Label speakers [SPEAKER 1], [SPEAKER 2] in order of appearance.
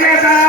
[SPEAKER 1] মহিলা দ্বারা